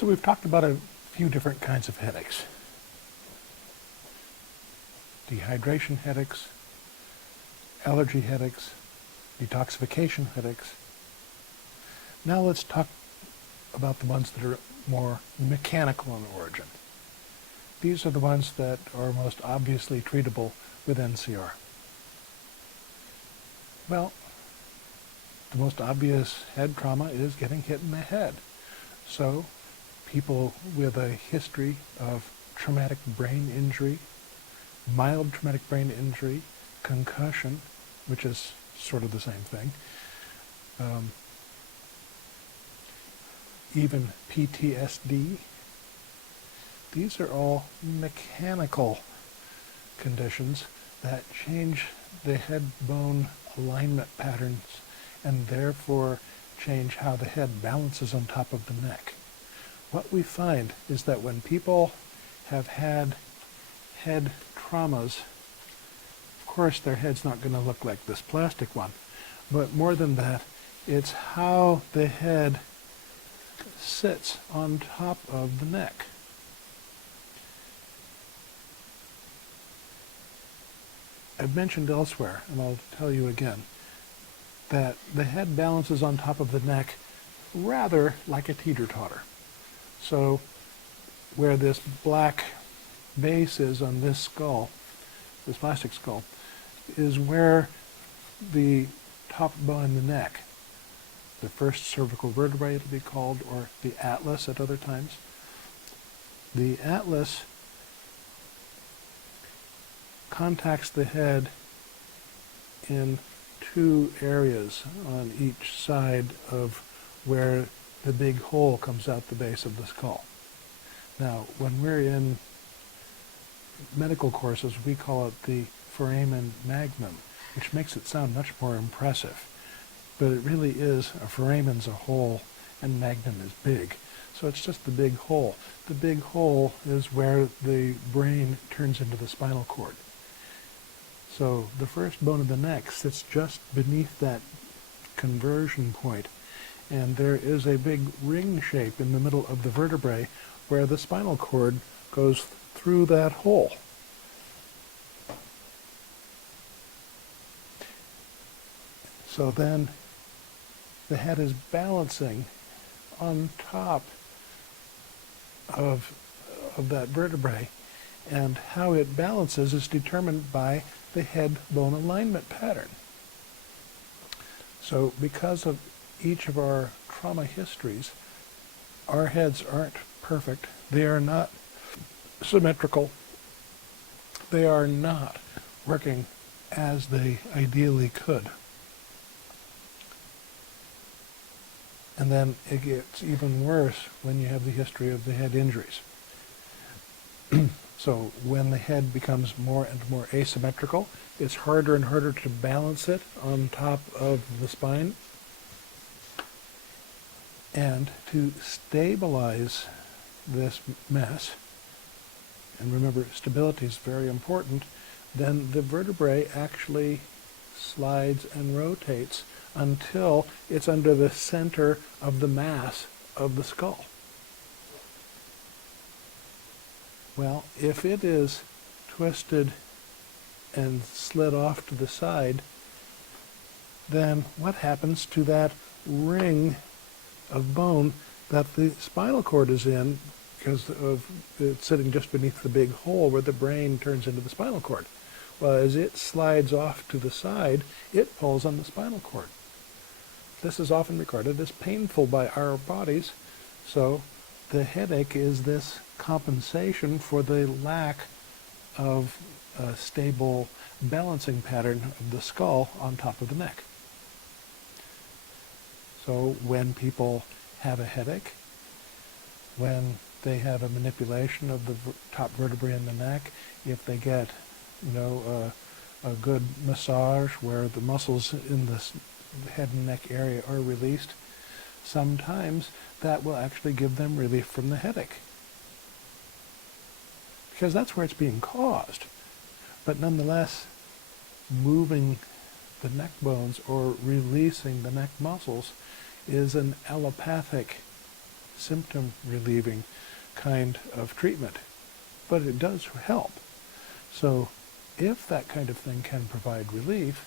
So we've talked about a few different kinds of headaches. Dehydration headaches, allergy headaches, detoxification headaches. Now let's talk about the ones that are more mechanical in origin. These are the ones that are most obviously treatable with NCR. Well, the most obvious head trauma is getting hit in the head. So people with a history of traumatic brain injury, mild traumatic brain injury, concussion, which is sort of the same thing, even PTSD. These are all mechanical conditions that change the head bone alignment patterns and therefore change how the head balances on top of the neck. What we find is that when people have had head traumas, of course their head's not going to look like this plastic one, but more than that, it's how the head sits on top of the neck. I've mentioned elsewhere, and I'll tell you again, that the head balances on top of the neck rather like a teeter-totter. So where this black base is on this skull, this plastic skull, is where the top bone in the neck, the first cervical vertebrae it'll be called, or the atlas at other times. The atlas contacts the head in two areas on each side of where the big hole comes out the base of the skull. Now, when we're in medical courses, we call it the foramen magnum, which makes it sound much more impressive. But it really is, a foraмен's a hole and magnum is big. So it's just the big hole. The big hole is where the brain turns into the spinal cord. So the first bone of the neck sits just beneath that conversion point, and there is a big ring shape in the middle of the vertebrae where the spinal cord goes through that hole. So then the head is balancing on top of that vertebrae, and how it balances is determined by the head bone alignment pattern. So because of each of our trauma histories, our heads aren't perfect. They are not symmetrical. They are not working as they ideally could. And then it gets even worse when you have the history of the head injuries. So when the head becomes more and more asymmetrical, it's harder and harder to balance it on top of the spine. And to stabilize this mess, and remember stability is very important, then the vertebrae actually slides and rotates until it's under the center of the mass of the skull. Well, if it is twisted and slid off to the side, then what happens to that ring of bone that the spinal cord is in, because of it sitting just beneath the big hole where the brain turns into the spinal cord? Well, as it slides off to the side, it pulls on the spinal cord. This is often regarded as painful by our bodies, so the headache is this compensation for the lack of a stable balancing pattern of the skull on top of the neck. So when people have a headache, when they have a manipulation of the top vertebrae in the neck, if they get, a good massage where the muscles in the head and neck area are released, sometimes that will actually give them relief from the headache, because that's where it's being caused. But nonetheless, moving the neck bones or releasing the neck muscles is an allopathic symptom relieving kind of treatment, but it does help. So if that kind of thing can provide relief,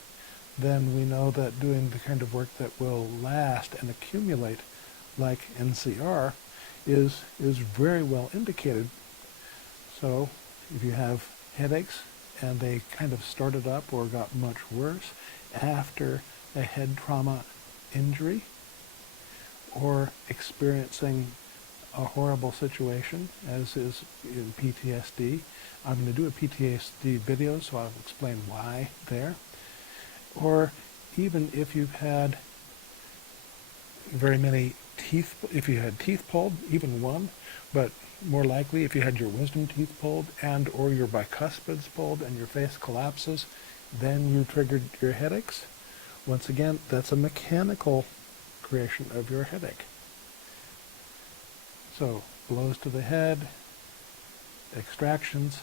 then we know that doing the kind of work that will last and accumulate, like NCR, is very well indicated. So if you have headaches and they kind of started up or got much worse after a head trauma injury, or experiencing a horrible situation, as is in PTSD. I'm going to do a PTSD video, so I'll explain why there. Or even if you've had very many teeth, if you had teeth pulled, even one, but more likely if you had your wisdom teeth pulled and or your bicuspids pulled and your face collapses, then you triggered your headaches. Once again, that's a mechanical creation of your headache. So blows to the head, extractions,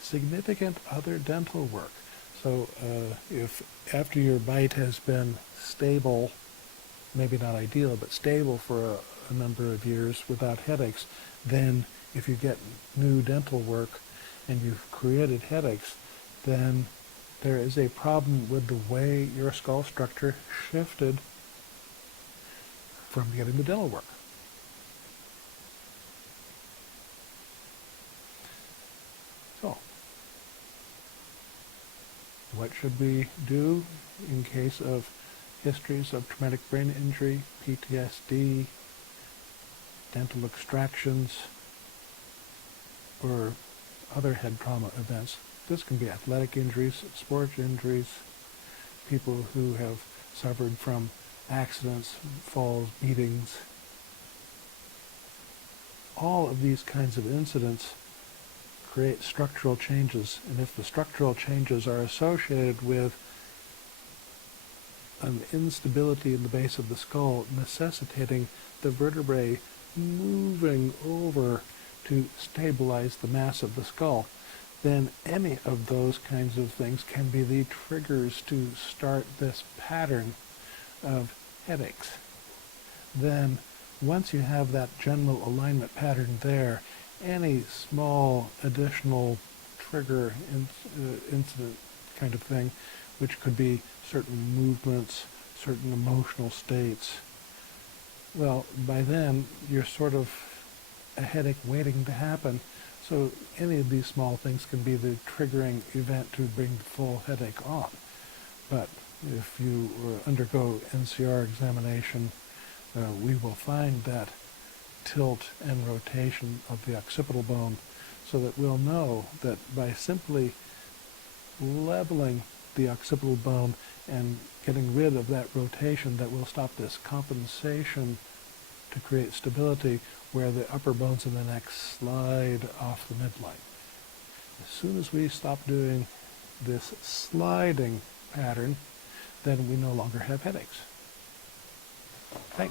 significant other dental work. So if after your bite has been stable, maybe not ideal, but stable for a number of years without headaches, then if you get new dental work and you've created headaches, then there is a problem with the way your skull structure shifted from getting the dental work. So, what should we do in case of histories of traumatic brain injury, PTSD, dental extractions, or other head trauma events? This can be athletic injuries, sports injuries, people who have suffered from accidents, falls, beatings. All of these kinds of incidents create structural changes, and if the structural changes are associated with an instability in the base of the skull necessitating the vertebrae moving over to stabilize the mass of the skull, then any of those kinds of things can be the triggers to start this pattern of headaches. Then once you have that general alignment pattern there, any small additional trigger incident kind of thing, which could be certain movements, certain emotional states, well, by then you're sort of a headache waiting to happen. So any of these small things can be the triggering event to bring the full headache on. But if you undergo NCR examination, we will find that tilt and rotation of the occipital bone, so that we'll know that by simply leveling the occipital bone and getting rid of that rotation, that will stop this compensation to create stability where the upper bones in the neck slide off the midline. As soon as we stop doing this sliding pattern, then we no longer have headaches. Thanks.